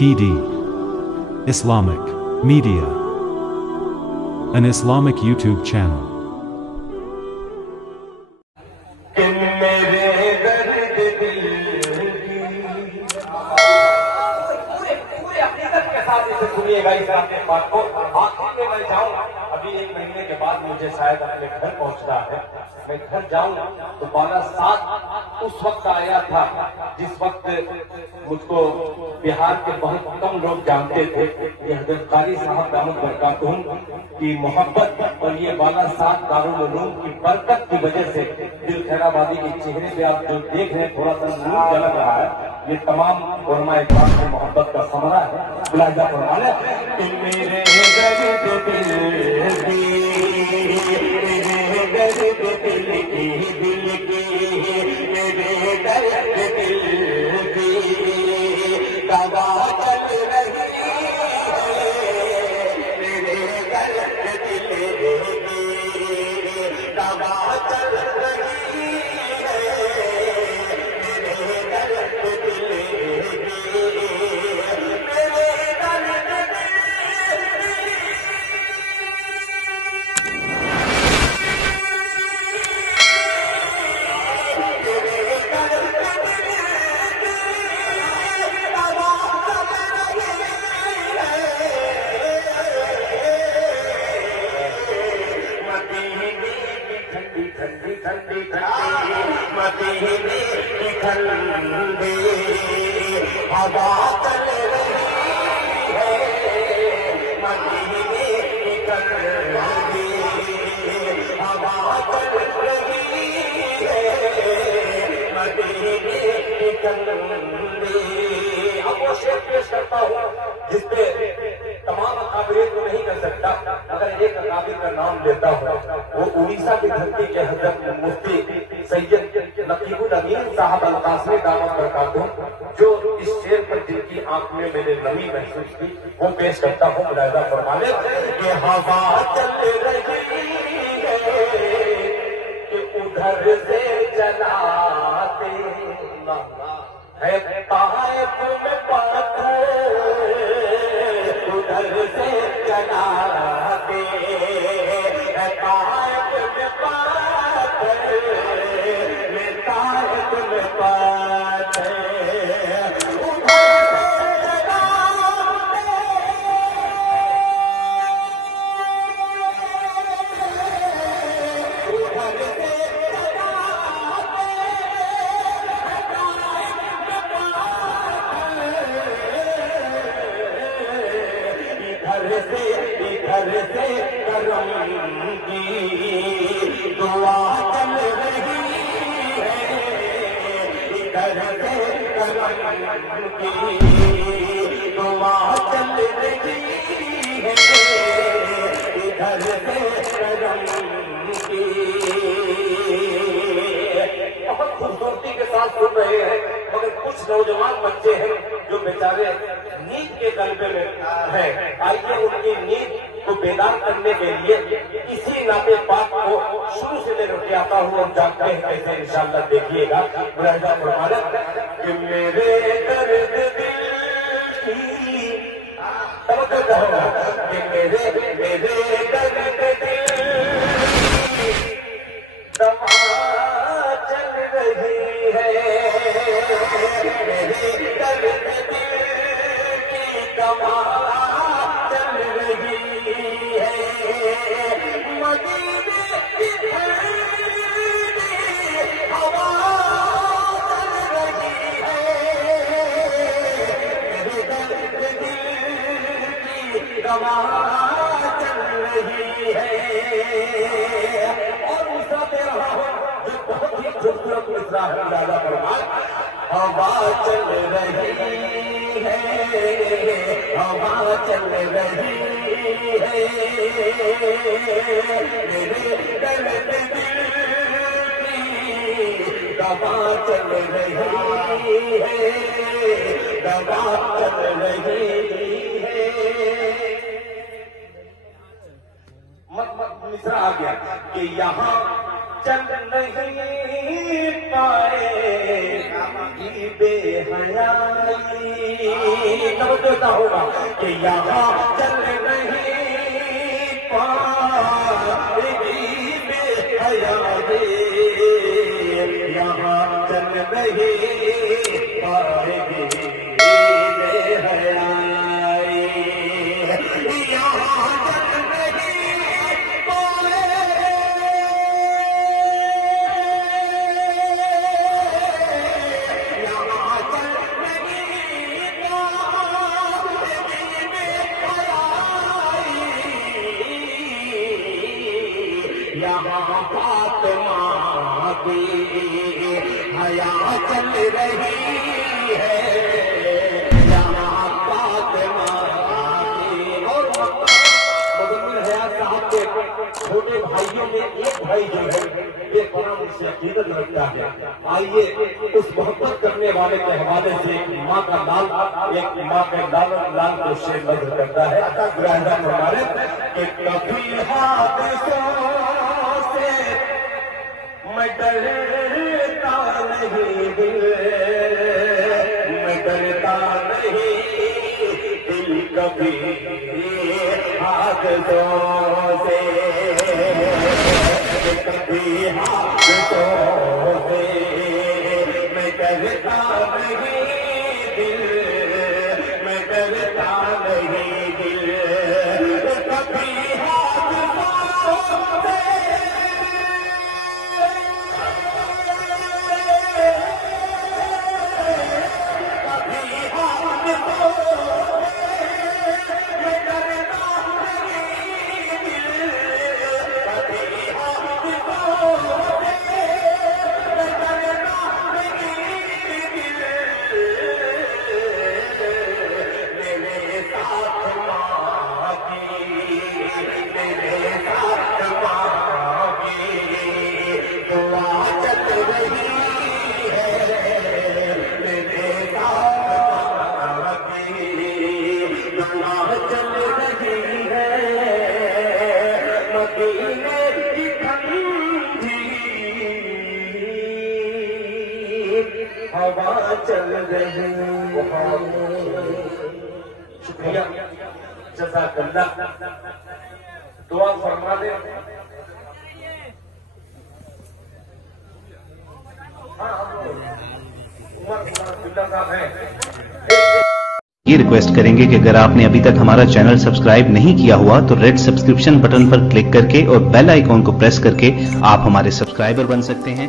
PD Islamic Media, an Islamic YouTube channel. सुनिएगा इस बात को। आखिर में मैं जाऊँ, अभी 1 महीने के बाद मुझे शायद अपने घर पहुंचना है। मैं घर जाऊँ तो 12/7 उस वक्त आया था जिस वक्त मुझको बिहार के बहुत कम लोग जानते थे कि हजरत कारी साहब दामद बरकातुहूम की मोहब्बत और ये 12/7 दारुल उलूम की बरकत की वजह से दिल खैराबादी के चेहरे पे आप जो देख रहे हैं थोड़ा सा नूर झलक रहा है, ये तमाम उलमा इकराम की मोहब्बत का समरा है। मुलाहिजा फरमाने मेरे दर्द दिल की दवा चल रही है, मेरे दर्द दिल की दवा चल रही है, मेरे दर्द दिल की हवा चल रही है, मदीने की ठंडी हवा चल रही है, मदीने की ठंडी। अब वो शेर पेश करता हूँ जिसपे तमाम अकाबिर को नहीं कर सकता, मगर एक अकाबिर का नाम लेता हूँ। वो उड़ीसा की धरती के हजरत मुफ्ती सैयद नकीबुल अमीन साहब अल-कासमी दामद बरकातुहूम, जो इस शेर पर जिनकी आंख में मैंने नमी महसूस की, वो पेश करता हूँ। मुलाहिजा फरमाने कि हवा चल रही है कि उधर से जलाते है ताइफ में पत्थर, उधर से जलाते है ताइफ में पत्थर, ताइफ में पत्थर इधर से करम की दुआ चल रही है, इधर से करम की दुआ चल रही है, इधर से करम की। बहुत खूबसूरती के साथ सुन रहे हैं, मगर कुछ नौजवान बच्चे हैं जो बेचारे नींद के गलबे में है। आइए उनकी नींद को बेदार करने के लिए इसी नाते पाक को शुरू से मैं रुके आता हूँ और जानते हैं कैसे, इंशाअल्लाह देखिएगा। मुलाहिजा फरमाने कि मेरे दर्द दिल की तवज्जो करो कि मेरे दर्द दिल की दवा चल रही है, मेरे दर्द दिल की दवा चल रही है, मदीने की ठंडी हवा चल रही है, मेरे दर्द दिल की दवा चल रही है। और दूसरा दे रहा हूँ जो बहुत ही खूबसूरत मिसरा है। मुलाहिजा फरमाए हवा चल रही है, हवा चल रही है, मेरे दर्द दिल की दवा चल रही है, दवा चल रही है। मिसरा आ गया कि यहाँ चल नहीं पाए की बेहयाई, समझता होगा कि यहाँ चल नहीं पाएगी बेहयाई, यहाँ चल नहीं पाएगी बेहयाई, यहाँ चल नहीं यहाँ फातिमा की हया चल रही है, यहाँ फातिमा की। और मुज़म्मिल हयात साहब के छोटे भाइयों में एक भाई जो है ये बड़ा मुझसे अकीदत लगता है। आइए उस मोहब्बत करने वाले के हवाले से एक माँ का लाल लाल को शेर नजर करता है। हमारे कि कभी हादसों से मैं डरता नहीं दिल, मैं डरता नहीं दिल कभी हादसों से, कभी हादसों से मैं डरता नहीं दिल, मैं डरता नहीं दिल, कभी हादसों से हवा चल रही। शुक्रिया, जज़ाकल्लाह, दुआ फरमा दे। ये रिक्वेस्ट करेंगे कि अगर आपने अभी तक हमारा चैनल सब्सक्राइब नहीं किया हुआ तो रेड सब्सक्रिप्शन बटन पर क्लिक करके और बेल आइकॉन को प्रेस करके आप हमारे सब्सक्राइबर बन सकते हैं।